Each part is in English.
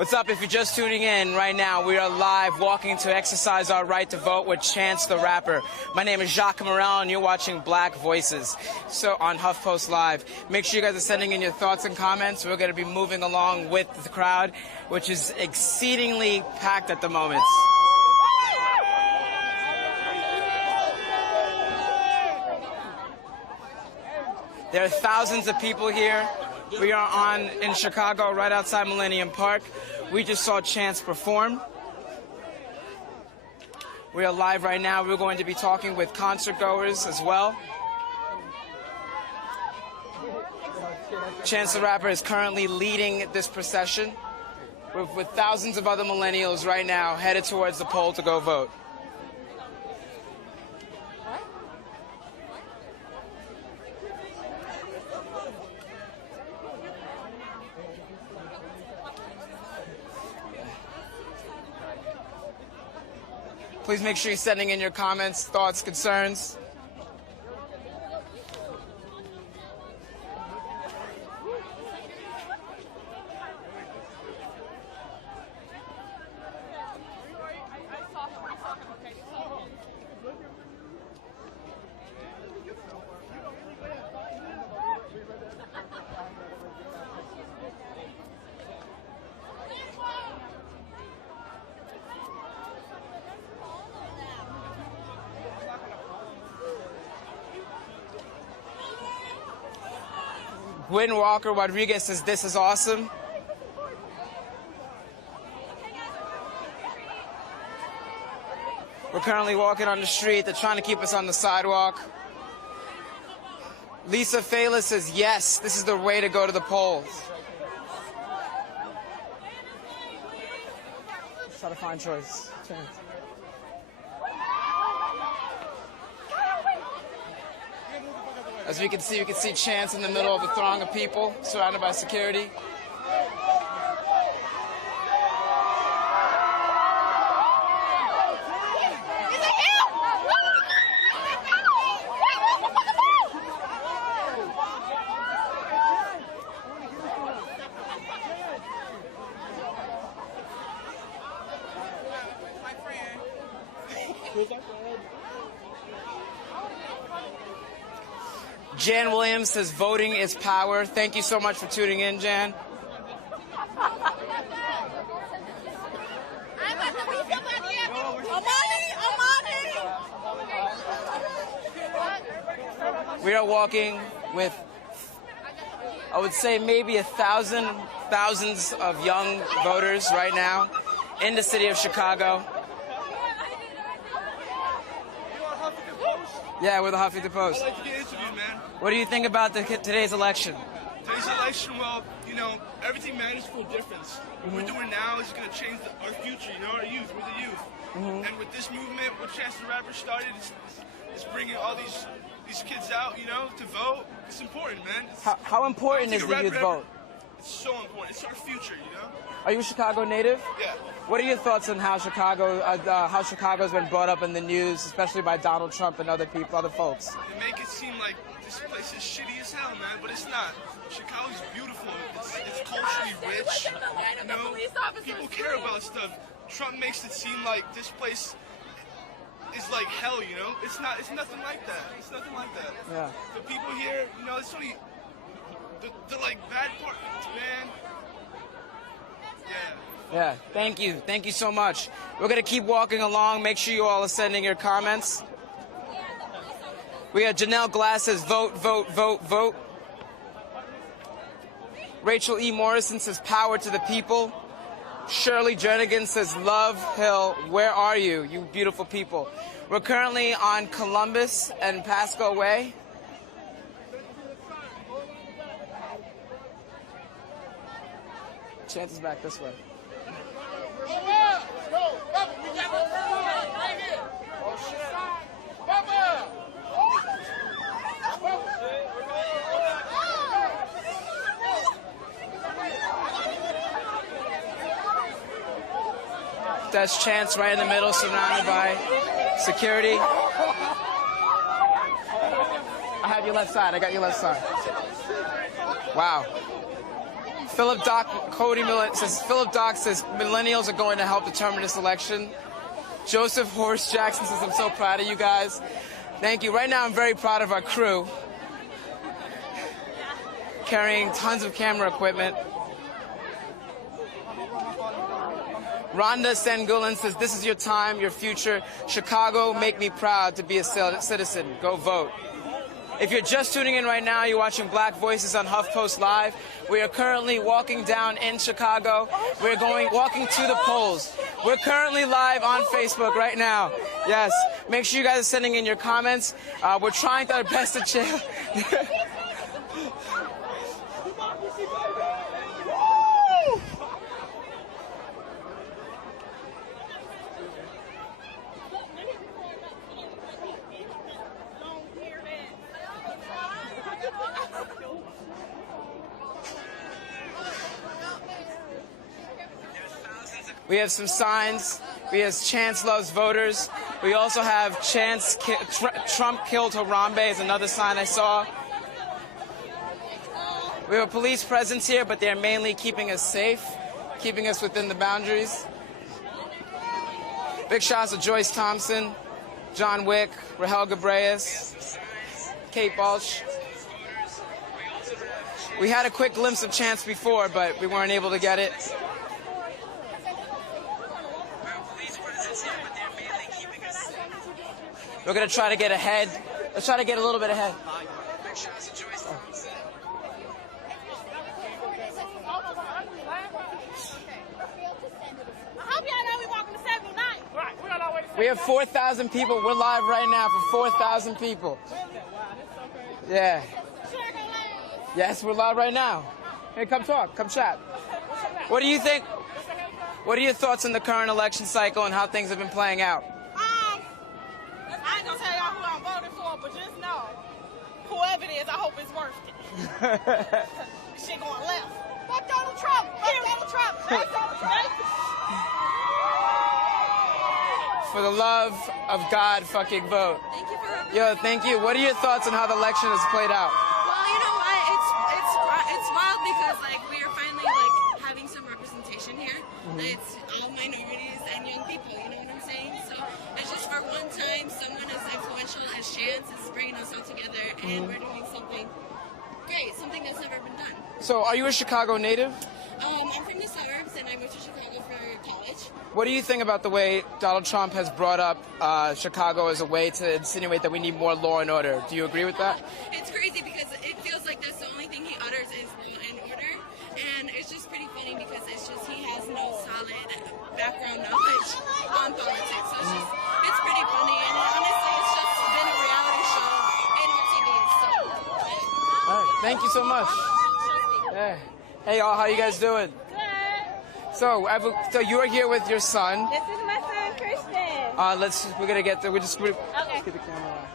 What's up? If you're just tuning in right now, we are live walking to exercise our right to vote with Chance the Rapper. My name is Jacques Morel, and you're watching Black Voices so on HuffPost Live. Make sure you guys are sending in your thoughts and comments. We're going to be moving along with the crowd, which is exceedingly packed at the moment. There are thousands of people here. We are in Chicago, right outside Millennium Park. We just saw Chance perform. We are live right now. We're going to be talking with concert goers as well. Chance the Rapper is currently leading this procession with thousands of other millennials right now headed towards the poll to go vote. Please make sure you're sending in your comments, thoughts, concerns. Gwen Walker Rodriguez says, "This is awesome." We're currently walking on the street. They're trying to keep us on the sidewalk. Lisa Fela says, "Yes, this is the way to go to the polls." Let's try to find choice. Chance. As we can see, Chance in the middle of a throng of people, surrounded by security. Jan Williams says, "Voting is power." Thank you so much for tuning in, Jan. We are walking with, I would say, maybe thousands of young voters right now in the city of Chicago. Yeah, we're the Huffington Post. I'd like to get interviewed, man. What do you think about today's election? Today's election, well, everything matters for a difference. What we're doing now is going to change our future, our youth. We're the youth. And with this movement, what Chance the Rapper started, is bringing all these kids out, to vote. It's important, man. How important is the youth vote? It's so important. It's our future, Are you a Chicago native? Yeah. What are your thoughts on how Chicago's been brought up in the news, especially by Donald Trump and other folks? They make it seem like this place is shitty as hell, man, but it's not. Chicago's beautiful. It's culturally rich. People care about stuff. Trump makes it seem like this place is like hell, It's not. It's nothing like that. It's nothing like that. Yeah. The people here, it's only the like bad part, man. Yeah, thank you so much. We're going to keep walking along. Make sure you all are sending your comments. We have Janelle Glass says, "Vote, vote, vote, vote." Rachel E. Morrison says, "Power to the people." Shirley Jernigan says, "Love Hill, where are you, you beautiful people?" We're currently on Columbus and Pasco Way. Chance is back this way. That's Chance right in the middle, surrounded by security. I have your left side. I got your left side. Wow. Cody Miller says, Philip Doc says millennials are going to help determine this election. Joseph Horst Jackson says, I'm so proud of you guys. Thank you. Right now, I'm very proud of our crew, carrying tons of camera equipment. Rhonda Sengulen says, this is your time, your future. Chicago, make me proud to be a citizen. Go vote. If you're just tuning in right now, you're watching Black Voices on HuffPost Live. We are currently walking down in Chicago. We're walking to the polls. We're currently live on Facebook right now. Yes. Make sure you guys are sending in your comments. We're trying our best to chill. We have some signs. We have Chance loves voters. We also have Chance Trump killed Harambe is another sign I saw. We have a police presence here, but they're mainly keeping us safe, keeping us within the boundaries. Big shouts to Joyce Thompson, John Wick, Rahel Gabreyes, Kate Balch. We had a quick glimpse of Chance before, but we weren't able to get it. We're going to try to get ahead. Let's try to get a little bit ahead. We have 4,000 people. We're live right now for 4,000 people. Yeah. Yes, we're live right now. Hey, come talk. Come chat. What do you think? What are your thoughts on the current election cycle and how things have been playing out? I ain't gonna tell y'all who I'm voting for, but just know, whoever it is, I hope it's worth it. Shit going left. Fuck Donald Trump. Fuck Donald Trump. Fuck Donald Trump. For the love of God, fucking vote. Thank you for having Yo, me. thank you. What are your thoughts on how the election has played out? Well, you know what? It's wild because like we are finally like having some representation here. It's all minorities and young people. You know what I'm saying? So it's just for one time, someone as influential as Chance is bringing us all together, and we're doing something great, something that's never been done. So, are you a Chicago native? I'm from the suburbs, and I moved to Chicago for college. What do you think about the way Donald Trump has brought up Chicago as a way to insinuate that we need more law and order? Do you agree with that? It's crazy because it feels like that's the only thing he utters is law and order, and it's just pretty funny because it's just he has no solid background knowledge on politics. So it's pretty funny, and honestly, it's just been a reality show in our TV. So, All right, thank you so much. Yeah. Hey, y'all, how you guys doing? Good. So you are here with your son. This is my son, Christian. We're gonna get there. Let's get the camera on.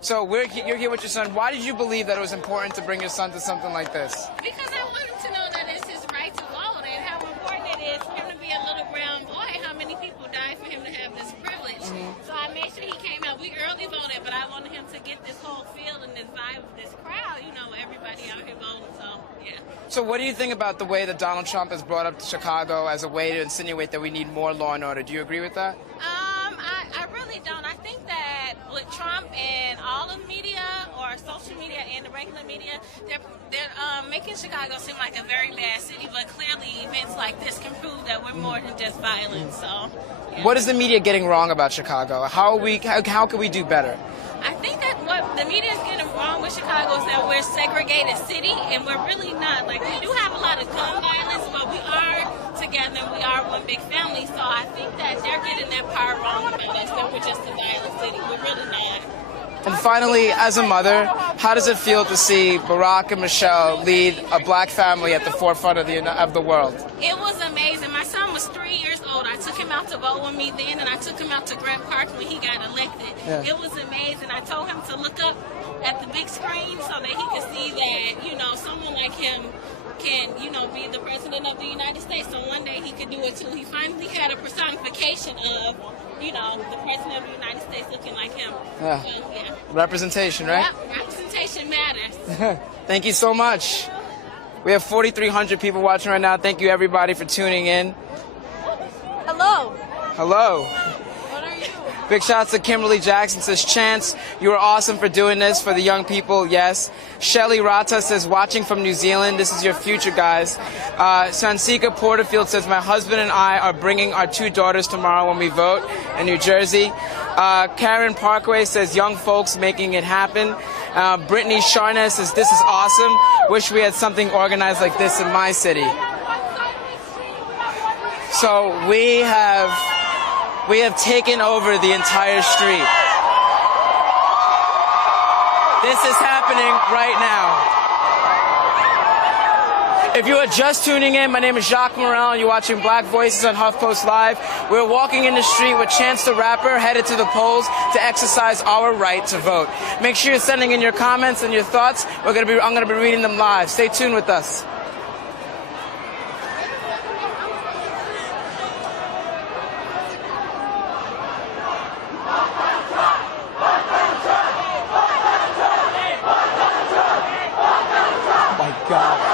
So you're here with your son. Why did you believe that it was important to bring your son to something like this? Because I want him to know that it's his right to vote and how important it is for him to be a little brown boy, how many people died for him to have this privilege. So I made sure he came out. We early voted, but I wanted him to get this whole field and this vibe of this crowd, everybody out here voting, so yeah. So what do you think about the way that Donald Trump has brought up Chicago as a way to insinuate that we need more law and order? Do you agree with that? I really don't. I think that with Trump and all of media or social media and the regular media, they're making Chicago seem like a very bad city, but clearly events like this can prove that we're more than just violence. So, yeah. What is the media getting wrong about Chicago? How can we do better? I think that what the media is getting wrong with Chicago is that we're a segregated city, and we're really not. Like, we do have a lot of gun violence, but we are together, and we are one big family. So I think that they're getting that part wrong about us, that we're just a violent city. We're really not. And finally, as a mother, how does it feel to see Barack and Michelle lead a black family at the forefront of the world? It was amazing. My son was 3 years old. I took him out to vote with me then, and I took him out to Grant Park when he got elected. Yeah. It was amazing. I told him to look up at the big screen so that he could see that, someone like him can, be the president of the United States. So one day he could do it too. He finally had a personification of, the president of the United States looking like him. Yeah. So, yeah. Representation, right? Yep. Representation matters. Thank you so much. We have 4,300 people watching right now. Thank you, everybody, for tuning in. Hello. Hello. What are you? Big shouts to Kimberly Jackson. Says, Chance, you are awesome for doing this for the young people. Yes. Shelly Rata says, watching from New Zealand. This is your future, guys. Sansika Porterfield says, my husband and I are bringing our 2 daughters tomorrow when we vote in New Jersey. Karen Parkway says, young folks making it happen. Brittany Sharness says, this is awesome. Wish we had something organized like this in my city. So we have taken over the entire street. This is happening right now. If you are just tuning in, my name is Jacques Morel, and you're watching Black Voices on HuffPost Live. We're walking in the street with Chance the Rapper, headed to the polls to exercise our right to vote. Make sure you're sending in your comments and your thoughts. I'm gonna be reading them live. Stay tuned with us. Oh my God.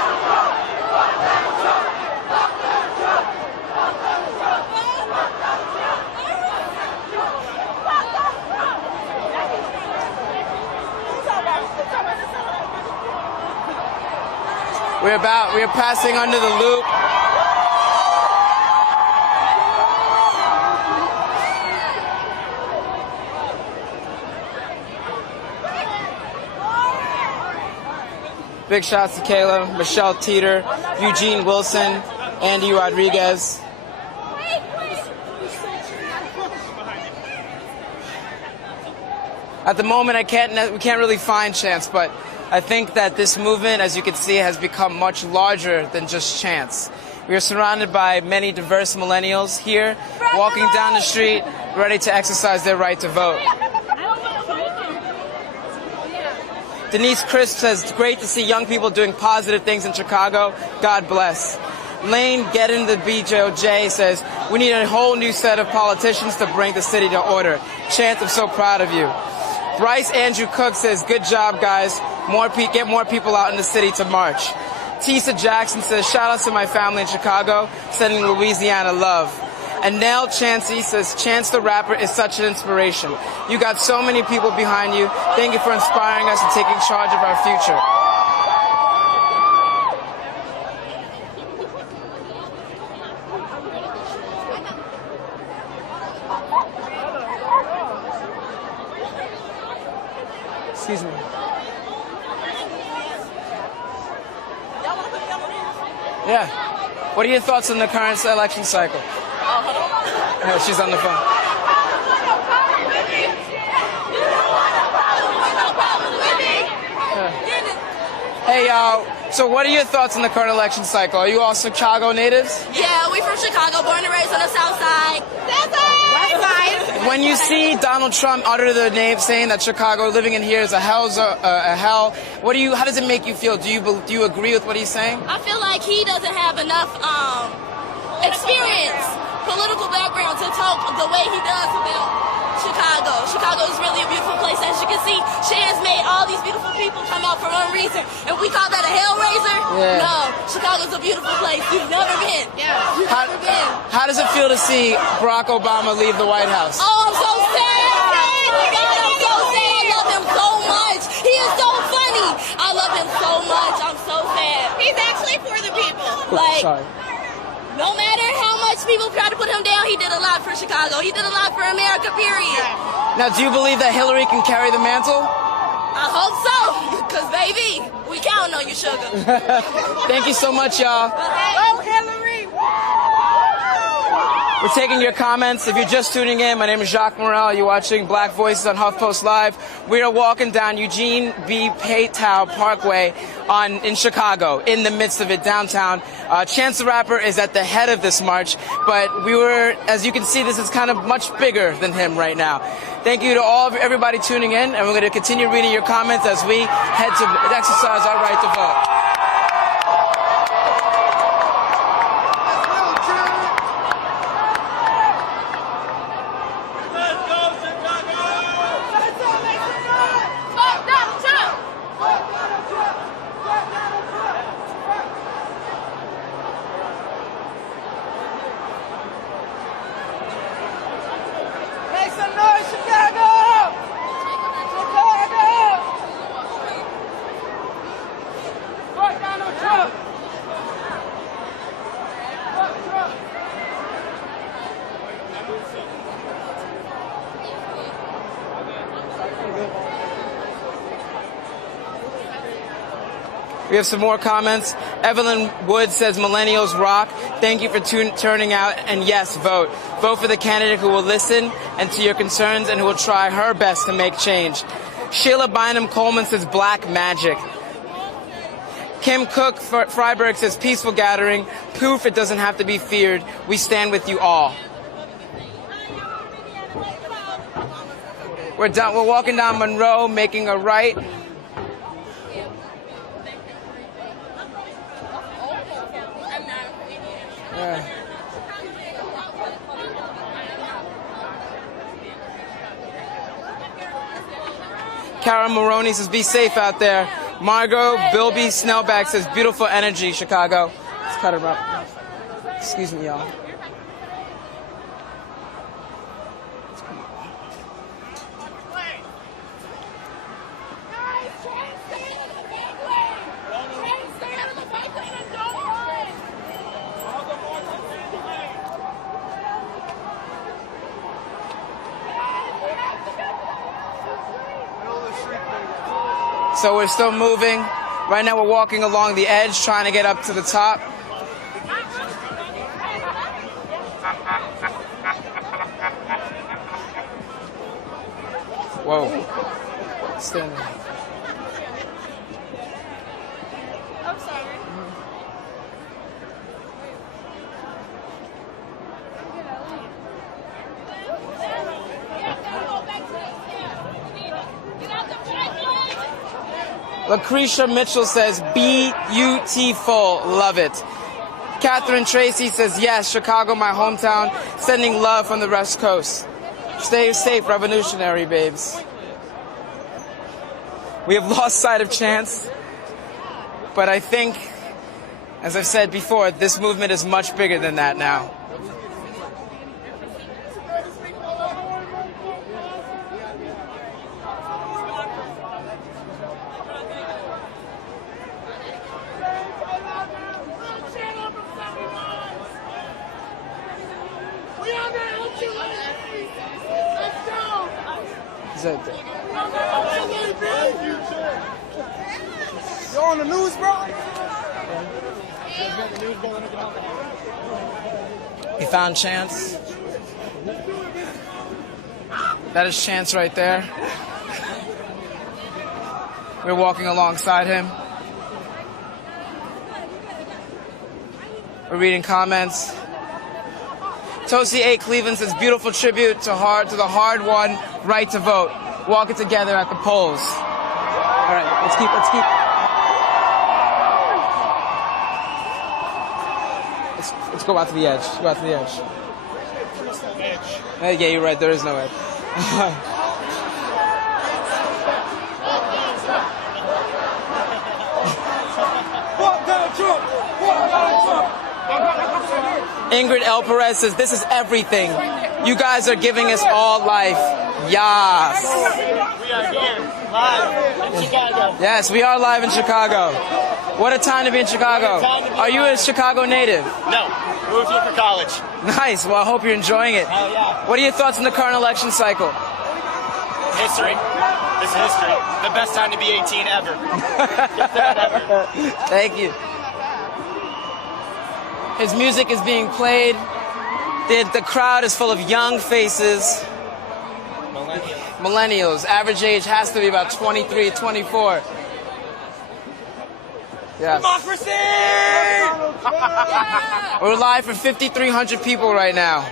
We're passing under the loop. Big shouts to Kayla, Michelle Teeter, Eugene Wilson, Andy Rodriguez. At the moment, we can't really find Chance, but I think that this movement, as you can see, has become much larger than just Chance. We are surrounded by many diverse millennials here, walking down the street, ready to exercise their right to vote. Denise Crisp says, great to see young people doing positive things in Chicago. God bless. Lane Gettin, the BJOJ, says, we need a whole new set of politicians to bring the city to order. Chance, I'm so proud of you. Bryce Andrew Cook says, good job, guys. Get more people out in the city to march. Tisa Jackson says, shout out to my family in Chicago, sending Louisiana love. And Nell Chancey says, Chance the Rapper is such an inspiration. You got so many people behind you. Thank you for inspiring us and taking charge of our future. Excuse me. Yeah. What are your thoughts on the current election cycle? She's on the phone. Hey, y'all. So what are your thoughts on the current election cycle? Are you all Chicago natives? Yeah, we from Chicago, born and raised on the South Side. South Side! West Side! When you see Donald Trump utter the name saying that Chicago living in here is a hell, how does it make you feel? Do you agree with what he's saying? I feel like he doesn't have enough experience, political background to talk the way he does about Chicago. Chicago is really a beautiful place. As you can see, Chance made all these beautiful people come out for one reason. And we call that a hellraiser? Yeah. No, Chicago's a beautiful place. You've never been. Yeah. You've never been. How does it feel to see Barack Obama leave the White House? Oh, I'm so sad. God, I'm so sad. I love him so much. He is so funny. I love him so much. I'm so sad. He's actually for the people. Like, Sorry. no matter how much people try to put him down, he did a lot for Chicago. He did a lot for America, period. Now, do you believe that Hillary can carry the mantle? I hope so, because, baby, we counting on you, sugar. Thank you so much, y'all. Oh, Hillary! We're taking your comments. If you're just tuning in, my name is Jacques Morel. You're watching Black Voices on HuffPost Live. We are walking down Eugene B. Paytow Parkway in Chicago, in the midst of it, downtown. Chance the Rapper is at the head of this march, but as you can see, this is kind of much bigger than him right now. Thank you to everybody tuning in, and we're going to continue reading your comments as we head to exercise our right to vote. We have some more comments. Evelyn Wood says, millennials rock. Thank you for turning out. And yes, vote. Vote for the candidate who will listen and to your concerns and who will try her best to make change. Sheila Bynum Coleman says, black magic. Kim Cook Freiberg says, peaceful gathering. Proof it doesn't have to be feared. We stand with you all. We're walking down Monroe, making a right. Yeah. Kara Maroney says, be safe out there. Margot Bilby Snellback says, beautiful energy, Chicago. Let's cut her up. Excuse me, y'all. So we're still moving. Right now we're walking along the edge, trying to get up to the top. Whoa. Stand there. I'm sorry. Lucretia Mitchell says, beautiful, love it. Catherine Tracy says, yes, Chicago, my hometown, sending love from the West Coast. Stay safe, revolutionary babes. We have lost sight of chance, but I think, as I've said before, this movement is much bigger than that now. You're on the news, bro? We found Chance. That is Chance right there. We're walking alongside him. We're reading comments. Tosi A. Cleveland says, beautiful tribute to the hard-won right to vote. Walk it together at the polls. All right, let's keep. Let's go out to the edge. Go out to the edge. Yeah, you're right. There is no edge. Ingrid L. Perez says, this is everything. You guys are giving us all life. Yes. We are here, live in Chicago. Yes, we are live in Chicago. What a time to be in Chicago. Are you a Chicago native? No, moved here for college. Nice. Well, I hope you're enjoying it. Oh, yeah. What are your thoughts on the current election cycle? History. This is history. The best time to be 18 ever. Ever. Thank you. His music is being played. The crowd is full of young faces. Millennials. Average age has to be about 23, 24. Yes. Democracy! We're live for 5,300 people right now.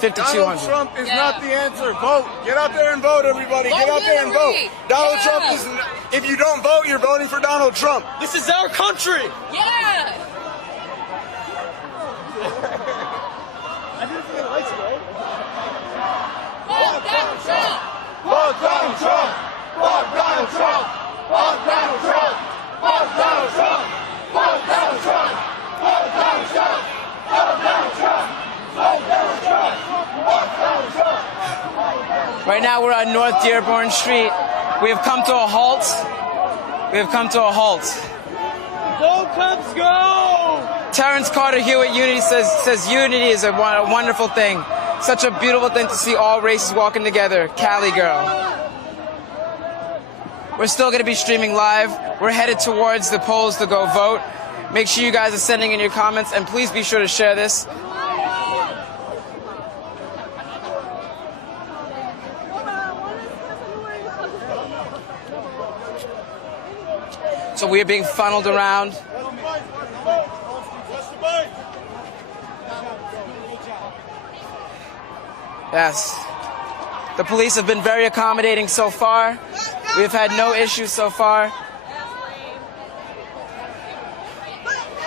5,200. Donald Trump is not the answer. Vote. Get out there and vote, everybody. Get out there and vote. Donald Trump is. If you don't vote, you're voting for Donald Trump. This is our country! Yeah! I didn't feel the lights go. Fuck Donald Trump! Fuck Donald Trump! Fuck Donald Trump! Fuck Donald Trump! Fuck Donald Trump! Fuck Donald Trump! Fuck Donald Trump! Fuck Donald Trump! Fuck Donald Trump! Fuck Donald Trump! Right now we're on North Dearborn Street. We have come to a halt. We have come to a halt. Go Cubs, go! Terrence Carter Hewitt Unity says unity is a wonderful thing. Such a beautiful thing to see all races walking together. Cali girl. We're still going to be streaming live. We're headed towards the polls to go vote. Make sure you guys are sending in your comments, and please be sure to share this. So we are being funneled around. Yes. The police have been very accommodating so far. We've had no issues so far.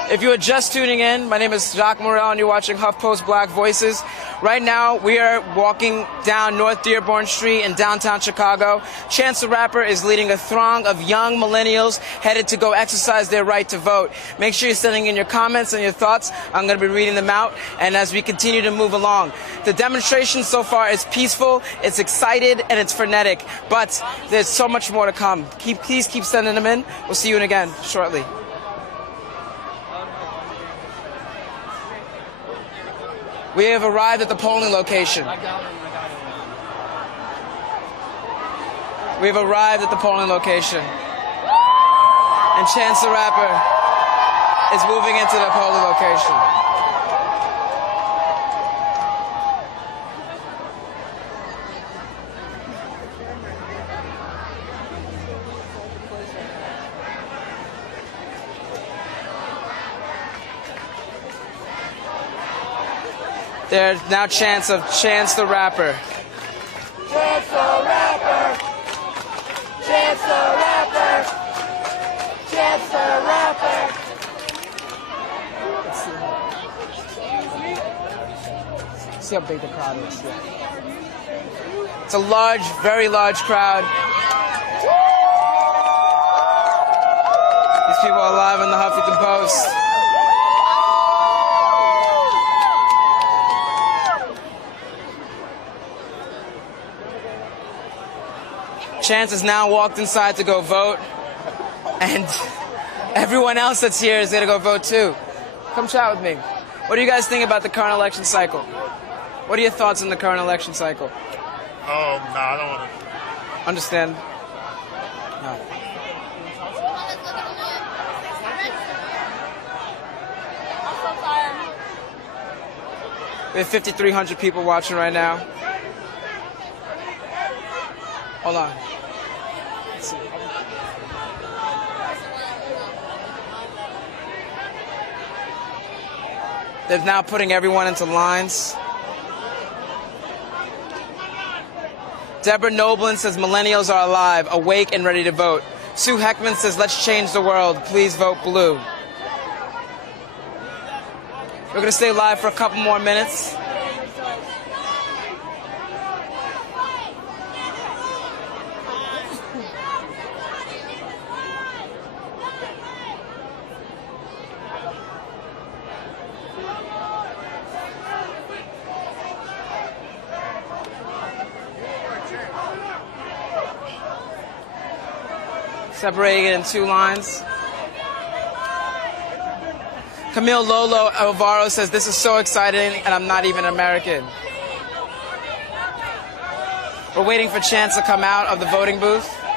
If you are just tuning in, my name is Jacques Morel and you're watching HuffPost Black Voices. Right now, we are walking down North Dearborn Street in downtown Chicago. Chance the Rapper is leading a throng of young millennials headed to go exercise their right to vote. Make sure you're sending in your comments and your thoughts. I'm going to be reading them out, and as we continue to move along. The demonstration so far is peaceful, it's excited, and it's frenetic, but there's so much more to come. Please keep sending them in. We'll see you again shortly. We have arrived at the polling location. We've arrived at the polling location. And Chance the Rapper is moving into the polling location. There's now chants of Chance the Rapper. Chance the Rapper. Chance the Rapper. Chance the Rapper. See how big the crowd is. Yeah. It's a large, very large crowd. These people are live on the Huffington Post. Chance has now walked inside to go vote, and everyone else that's here is going to go vote too. Come chat with me. What do you guys think about the current election cycle? What are your thoughts on the current election cycle? Oh, no, I don't want to. Understand? No. We have 5,300 people watching right now. Hold on. Let's see. They're now putting everyone into lines. Deborah Noblin says millennials are alive, awake, and ready to vote. Sue Heckman says let's change the world. Please vote blue. We're going to stay live for a couple more minutes. Separating it in two lines. Camille Lolo Alvaro says, this is so exciting and I'm not even American. We're waiting for Chance to come out of the voting booth. Come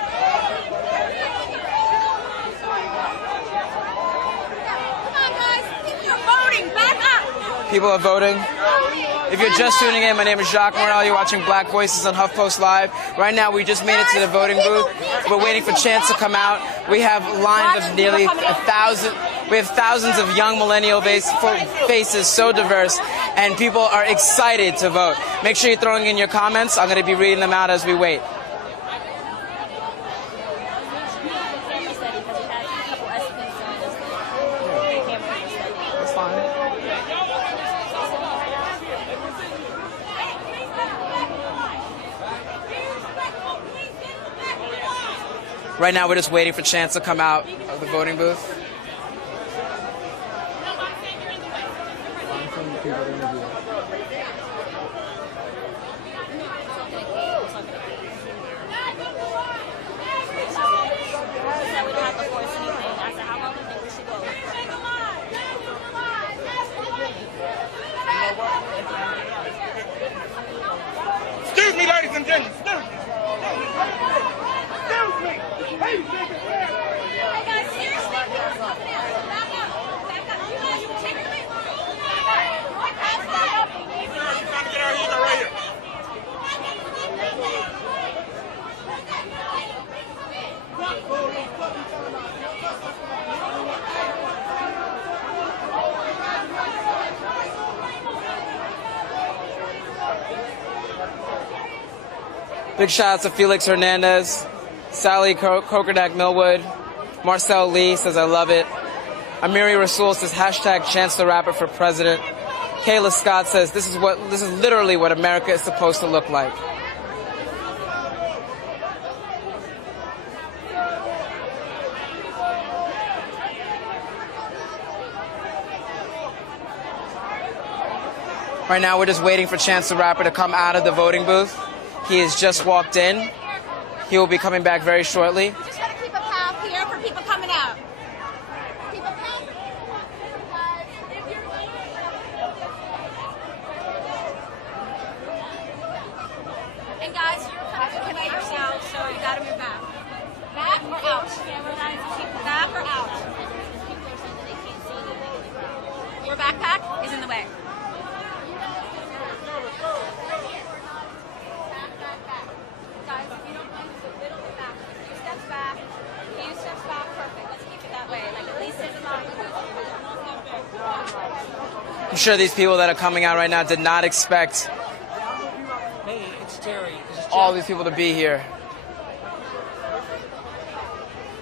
on, guys. People are voting. Back up. People are voting. If you're just tuning in, my name is Jacques Morel. You're watching Black Voices on HuffPost Live. Right now, we just made it to the voting booth. We're waiting for Chance to come out. We have lines of nearly 1,000. We have thousands of young millennial faces, so diverse, and people are excited to vote. Make sure you're throwing in your comments. I'm going to be reading them out as we wait. That's fine. Right now, we're just waiting for Chance to come out of the voting booth. Excuse me, ladies and gentlemen. Excuse me. trying to get our ego right here. Big shout out to Felix Hernandez, Sally Kokernak Millwood, Marcel Lee says I love it. Amiri Rasul says hashtag Chance the Rapper for president. Kayla Scott says this is literally what America is supposed to look like. Right now we're just waiting for Chance the Rapper to come out of the voting booth. He has just walked in. He will be coming back very shortly. Just gotta keep a path here for people coming out. Keep a path. And guys, you're kind of commit yourself, so you gotta move back. Back or out? Back or out? Your backpack is in the way. Guys, if you don't mind, just a little bit back. A few steps back. Perfect. Let's keep it that way. Like at least it's not. I'm sure these people that are coming out right now did not expect Hey, it's Terry. all these people to be here.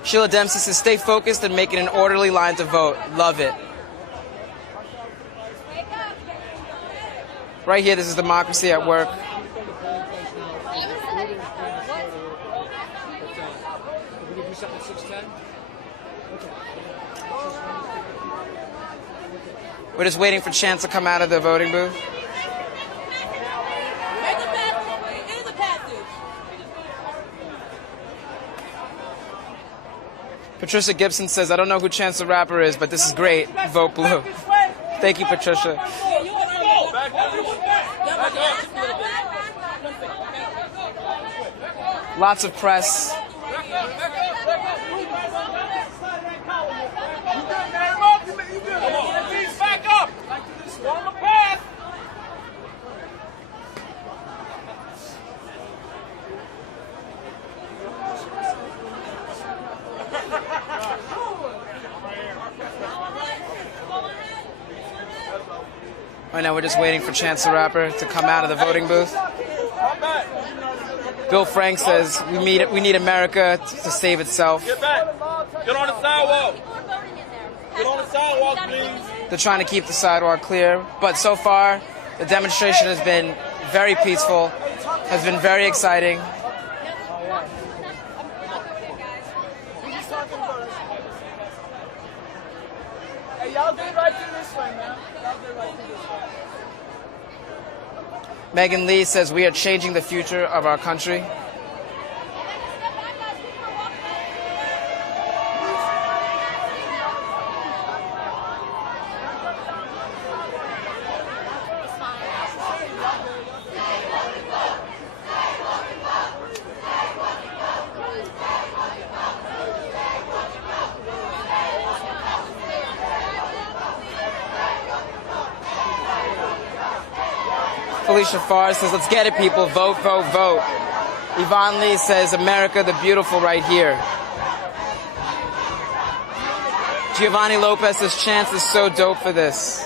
Sheila Dempsey says, stay focused and make it an orderly line to vote. Love it. Right here, this is democracy at work. We're just waiting for Chance to come out of the voting booth. Patricia Gibson says, I don't know who Chance the Rapper is, but this is great. Vote blue. Thank you, Patricia. Lots of press. Back up! On the path! Right now, we're just waiting for Chance the Rapper to come out of the voting booth. Bill Frank says, we need America to save itself. Get back! Get on the sidewalk! Get on the sidewalk, please! They're trying to keep the sidewalk clear, but so far, the demonstration has been very peaceful, has been very exciting. Hey, y'all get right through this way, man. Y'all get right through this way. Megan Lee says, we are changing the future of our country. Felicia Farr says, let's get it, people. Vote, vote, vote. Yvonne Lee says, America the beautiful right here. Giovanni Lopez says, Chance is so dope for this.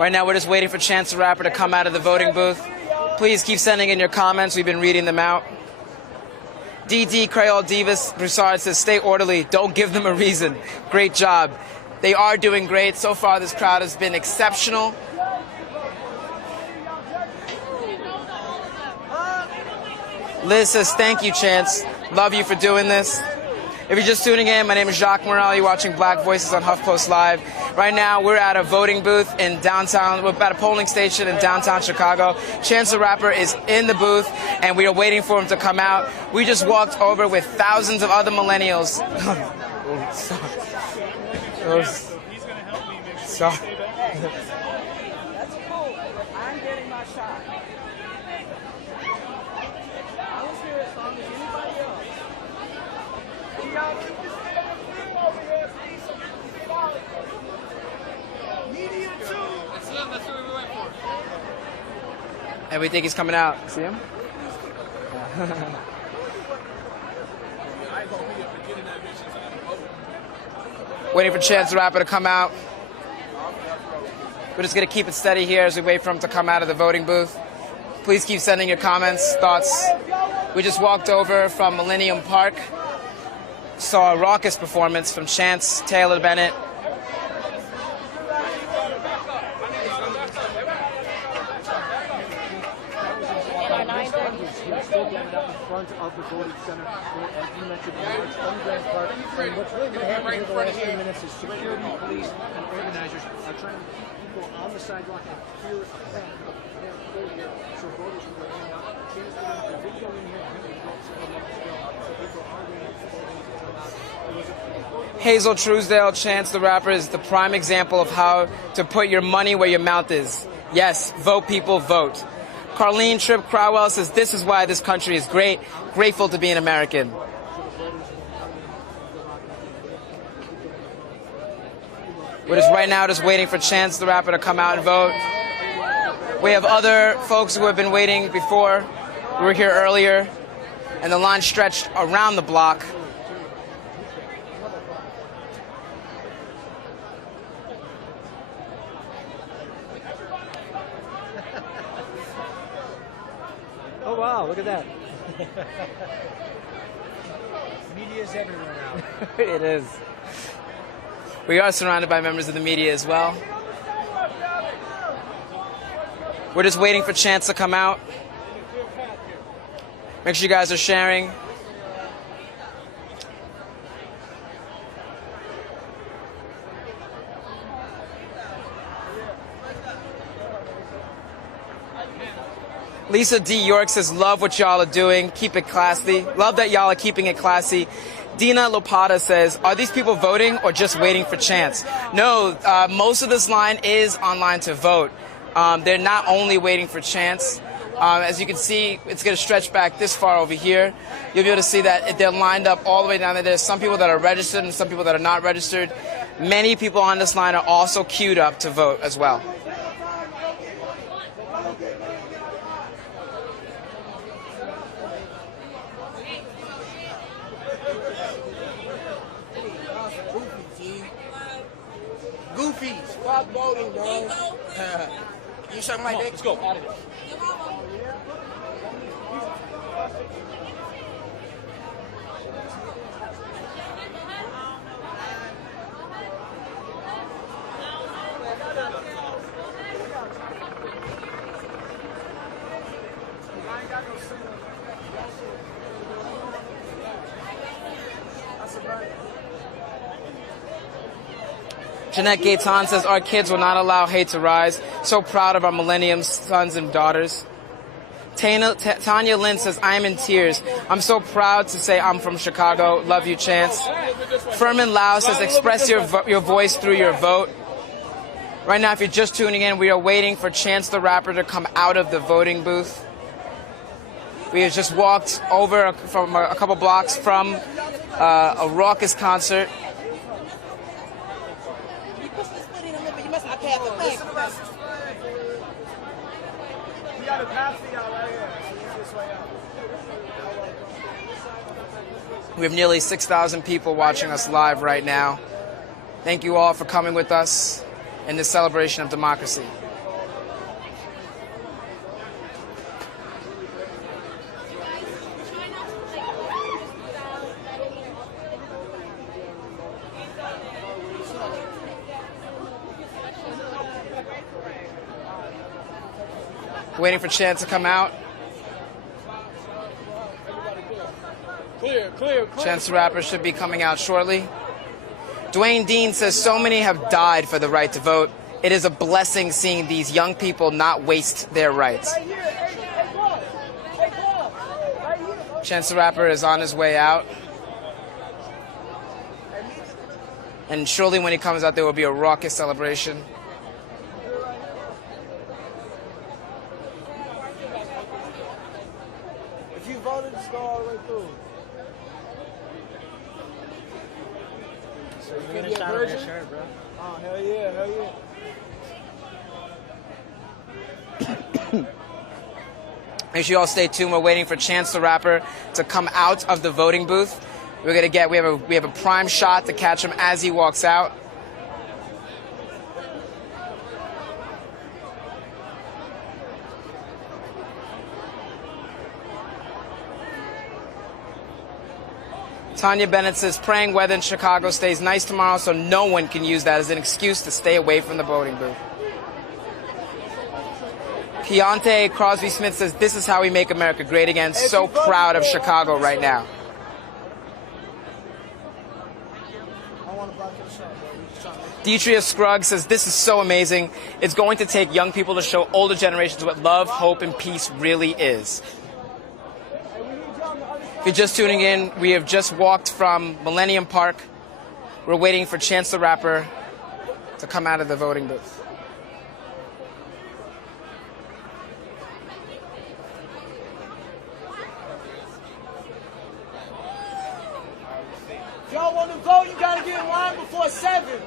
Right now, we're just waiting for Chance the Rapper to come out of the voting booth. Please keep sending in your comments. We've been reading them out. DD Creole Divas Broussard says, stay orderly. Don't give them a reason. Great job. They are doing great. So far, this crowd has been exceptional. Liz says, thank you, Chance. Love you for doing this. If you're just tuning in, my name is Jacques Morel. You're watching Black Voices on HuffPost Live. Right now, we're at a voting booth in downtown. We're at a polling station in downtown Chicago. Chance the Rapper is in the booth, and we are waiting for him to come out. We just walked over with thousands of other millennials. Sorry. That's cool. I'm getting my shot. I was here as long as anybody else. Can y'all keep this thing on the film over here, please, so we can get out of here? Media too. That's him. That's what we went for. And we think he's coming out. See him? Waiting for Chance the Rapper to come out. We're just going to keep it steady here as we wait for him to come out of the voting booth. Please keep sending your comments, thoughts. We just walked over from Millennium Park. Saw a raucous performance from Chance Taylor Bennett. Front of the voting center, as you mentioned, in Grand Park. And what's really going to happen in the last few minutes is security, police, and organizers are trying to keep people on the sidewalk and clear a path of their here so voters can go in and out. Chance the Rapper did go in here, and he votes several minutes ago, so people are waiting for voting to come out. It was a Hazel Truesdale, Chance the Rapper, is the prime example of how to put your money where your mouth is. Yes, vote people, vote. Carlene Tripp Crowell says, this is why this country is great. Grateful to be an American. We're just right now just waiting for Chance the Rapper to come out and vote. We have other folks who have been waiting before. We were here earlier, and the line stretched around the block. Oh, wow, look at that. Media's everywhere now. It is. We are surrounded by members of the media as well. We're just waiting for Chance to come out. Make sure you guys are sharing. Lisa D. York says, love what y'all are doing. Keep it classy. Love that y'all are keeping it classy. Dina Lopata says, are these people voting or just waiting for Chance? No, most of this line is online to vote. They're not only waiting for Chance. As you can see, it's going to stretch back this far over here. You'll be able to see that they're lined up all the way down there. There's some people that are registered and some people that are not registered. Many people on this line are also queued up to vote as well. Goofies, stop voting, bro. You suck my dick? Let's go. Out of here. Jeanette Gaetan says, our kids will not allow hate to rise. So proud of our millennium sons and daughters. Tanya Lynn says, I am in tears. I'm so proud to say I'm from Chicago. Love you, Chance. Furman Lau says, express your voice through your vote. Right now, if you're just tuning in, we are waiting for Chance the Rapper to come out of the voting booth. We have just walked over from a couple blocks from a raucous concert. We have nearly 6,000 people watching us live right now. Thank you all for coming with us in this celebration of democracy. Waiting for Chance to come out. Clear. Chance the Rapper should be coming out shortly. Dwayne Dean says so many have died for the right to vote. It is a blessing seeing these young people not waste their rights. Chance the Rapper is on his way out. And surely when he comes out, there will be a raucous celebration. If you voted, just go all the way through. So you're gonna shout out your shirt, bro. Oh, hell yeah, hell yeah. Make sure you all stay tuned. We're waiting for Chance the Rapper to come out of the voting booth. We have a prime shot to catch him as he walks out. Tanya Bennett says praying weather in Chicago stays nice tomorrow, so no one can use that as an excuse to stay away from the voting booth. Keontae Crosby Smith says this is how we make America great again. So proud of Chicago right now. Deetria Scruggs says this is so amazing. It's going to take young people to show older generations what love, hope, and peace really is. If you're just tuning in, we have just walked from Millennium Park. We're waiting for Chance the Rapper to come out of the voting booth. If y'all want to vote, you gotta get in line before 7.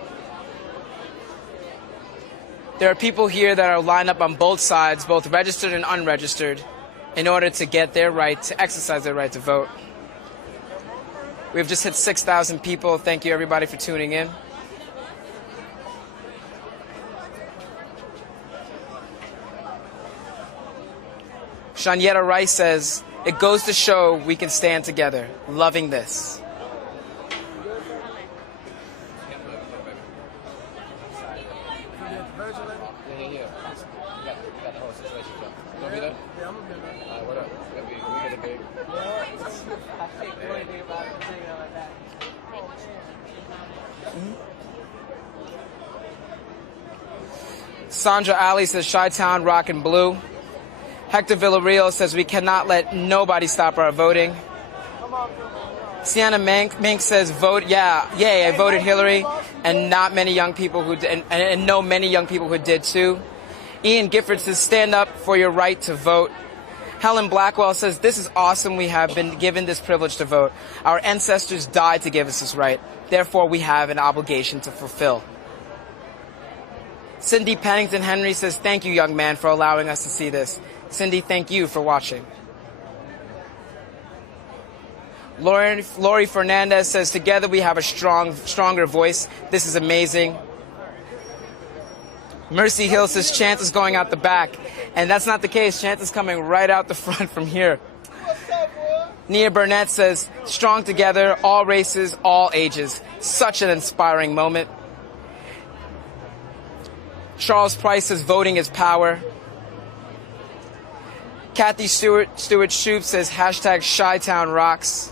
There are people here that are lined up on both sides, both registered and unregistered, in order to get their right, to exercise their right to vote. We've just hit 6,000 people. Thank you, everybody, for tuning in. Shanyetta Rice says, it goes to show we can stand together. Loving this. Sandra Ali says Chi-Town rockin' blue. Hector Villarreal says we cannot let nobody stop our voting. Sienna Mink says vote, yay, I voted Hillary, and not many young people who did, and know many young people who did too. Ian Gifford says stand up for your right to vote. Helen Blackwell says this is awesome, we have been given this privilege to vote. Our ancestors died to give us this right. Therefore we have an obligation to fulfill. Cindy Pennington Henry says thank you, young man, for allowing us to see this. Cindy, thank you for watching. Lori Fernandez says together we have a stronger voice. This is amazing. Mercy Hill says Chance is going out the back. And that's not the case. Chance is coming right out the front from here. Nia Burnett says strong together, all races, all ages. Such an inspiring moment. Charles Price says voting is power. Kathy Stewart Shoup says hashtag Chi-Town rocks.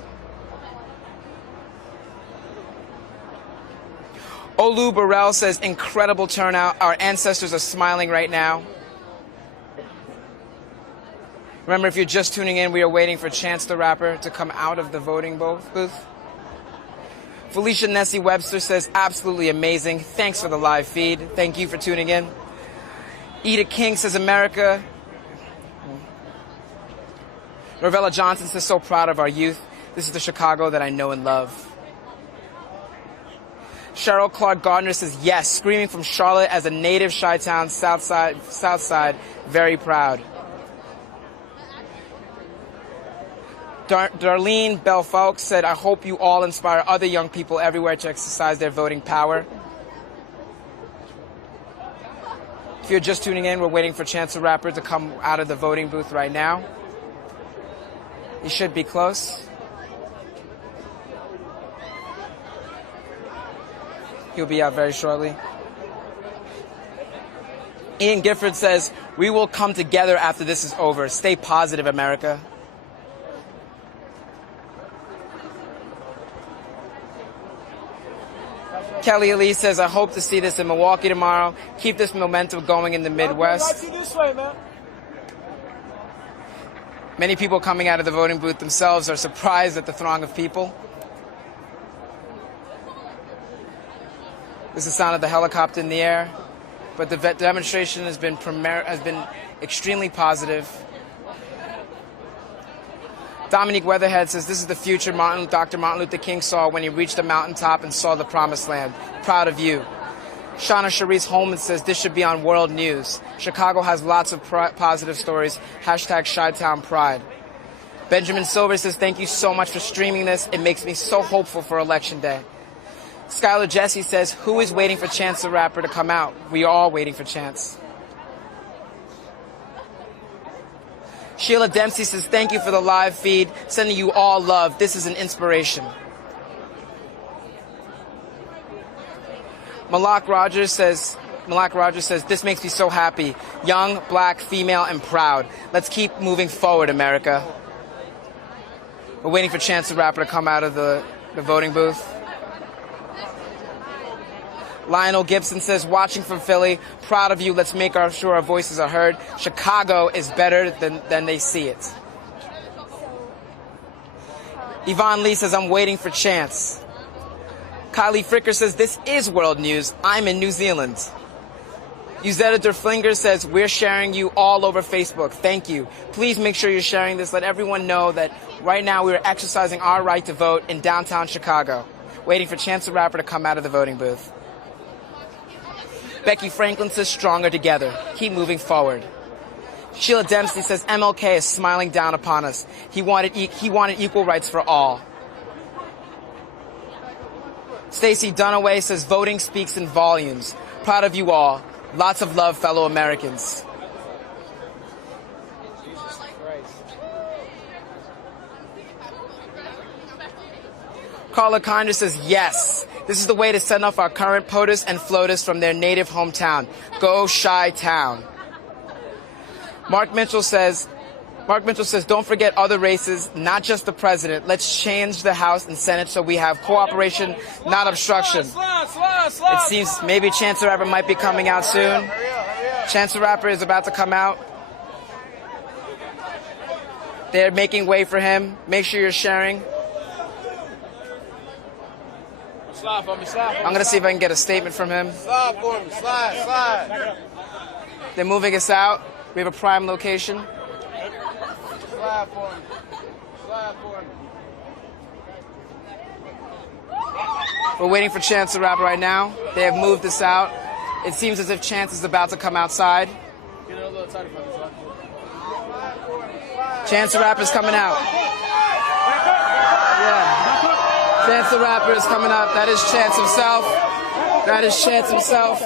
Olu Burrell says incredible turnout. Our ancestors are smiling right now. Remember, if you're just tuning in, we are waiting for Chance the Rapper to come out of the voting booth. Felicia Nessie Webster says absolutely amazing. Thanks for the live feed. Thank you for tuning in. Eda King says America. Novella Johnson says so proud of our youth. This is the Chicago that I know and love. Cheryl Clark Gardner says yes, screaming from Charlotte as a native Chi-Town South Side, very proud. Darlene Bell Falk said, I hope you all inspire other young people everywhere to exercise their voting power. If you're just tuning in, we're waiting for Chance the Rapper to come out of the voting booth right now. He should be close. He'll be out very shortly. Ian Gifford says, we will come together after this is over. Stay positive, America. Kelly Elise says, I hope to see this in Milwaukee tomorrow. Keep this momentum going in the Midwest. This way, man. Many people coming out of the voting booth themselves are surprised at the throng of people. This is the sound of the helicopter in the air. But the demonstration has been extremely positive. Dominique Weatherhead says, this is the future Dr. Martin Luther King saw when he reached the mountaintop and saw the promised land. Proud of you. Shauna Charisse Holman says, this should be on world news. Chicago has lots of positive stories. Hashtag Chi-Town Pride. Benjamin Silver says, thank you so much for streaming this. It makes me so hopeful for Election Day. Skylar Jesse says, who is waiting for Chance the Rapper to come out? We are all waiting for Chance. Sheila Dempsey says, thank you for the live feed. Sending you all love. This is an inspiration. Malak Rogers says, this makes me so happy. Young, black, female, and proud. Let's keep moving forward, America. We're waiting for Chance the Rapper to come out of the voting booth. Lionel Gibson says, watching from Philly, proud of you. Let's make sure our voices are heard. Chicago is better than they see it. Yvonne Lee says, I'm waiting for Chance. Kylie Fricker says, this is world news. I'm in New Zealand. Uzetta Derflinger says, we're sharing you all over Facebook. Thank you. Please make sure you're sharing this. Let everyone know that right now we are exercising our right to vote in downtown Chicago, waiting for Chance the Rapper to come out of the voting booth. Becky Franklin says, stronger together. Keep moving forward. Sheila Dempsey says, MLK is smiling down upon us. He wanted equal rights for all. Stacey Dunaway says, voting speaks in volumes. Proud of you all. Lots of love, fellow Americans. Carla Kinder says, yes. This is the way to send off our current POTUS and FLOTUS from their native hometown. Go Chi-Town. Mark Mitchell says, don't forget other races, not just the president. Let's change the House and Senate so we have cooperation, not obstruction. It seems maybe Chance the Rapper might be coming out soon. Chance the Rapper is about to come out. They're making way for him. Make sure you're sharing. Slide for me, slide for me. I'm going to see if I can get a statement from him. Slide for me, slide. They're moving us out. We have a prime location. Slide for me. Slide for me. We're waiting for Chance the Rapper right now. They have moved us out. It seems as if Chance is about to come outside. Get it a little tighter for me, slide. Chance the Rapper is coming out. Yeah. Chance the Rapper is coming up. That is Chance himself. That is Chance himself.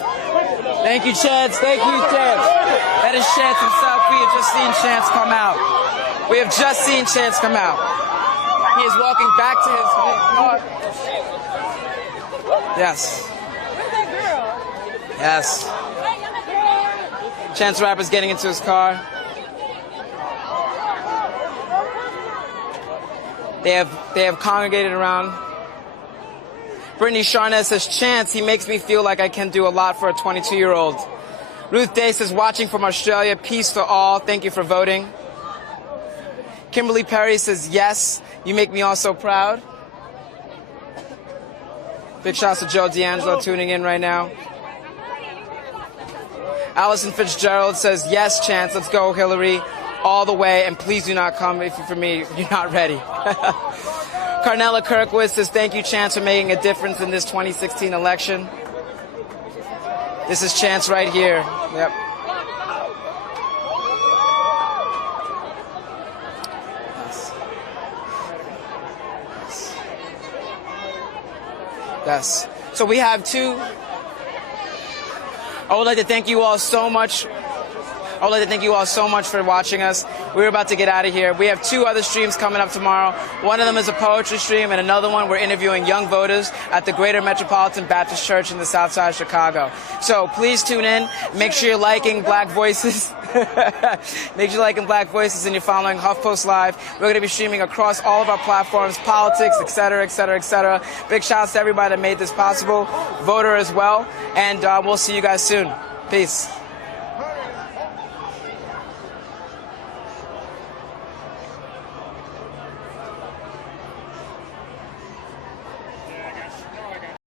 Thank you, Chance. Thank you, Chance. That is Chance himself. We have just seen Chance come out. We have just seen Chance come out. He is walking back to his car. Yes. Yes. Chance the Rapper is getting into his car. They have congregated around. Brittany Charnez says, Chance, he makes me feel like I can do a lot for a 22-year-old. Ruth Day says, watching from Australia, peace to all. Thank you for voting. Kimberly Perry says, yes, you make me all so proud. Big shouts to Joe D'Angelo tuning in right now. Allison Fitzgerald says, yes, Chance, let's go, Hillary, all the way, and please do not come for me if you're not ready. Carnella Kirkwood says, thank you, Chance, for making a difference in this 2016 election. This is Chance right here. Yep. Yes. So we have two. I would like to thank you all so much I would like to thank you all so much for watching us. We're about to get out of here. We have 2 other streams coming up tomorrow. One of them is a poetry stream, and another one we're interviewing young voters at the Greater Metropolitan Baptist Church in the South Side of Chicago. So please tune in. Make sure you're liking Black Voices. Make sure you're liking Black Voices and you're following HuffPost Live. We're going to be streaming across all of our platforms, politics, etc., etc., etc. Big shouts to everybody that made this possible, voter as well, and we'll see you guys soon. Peace.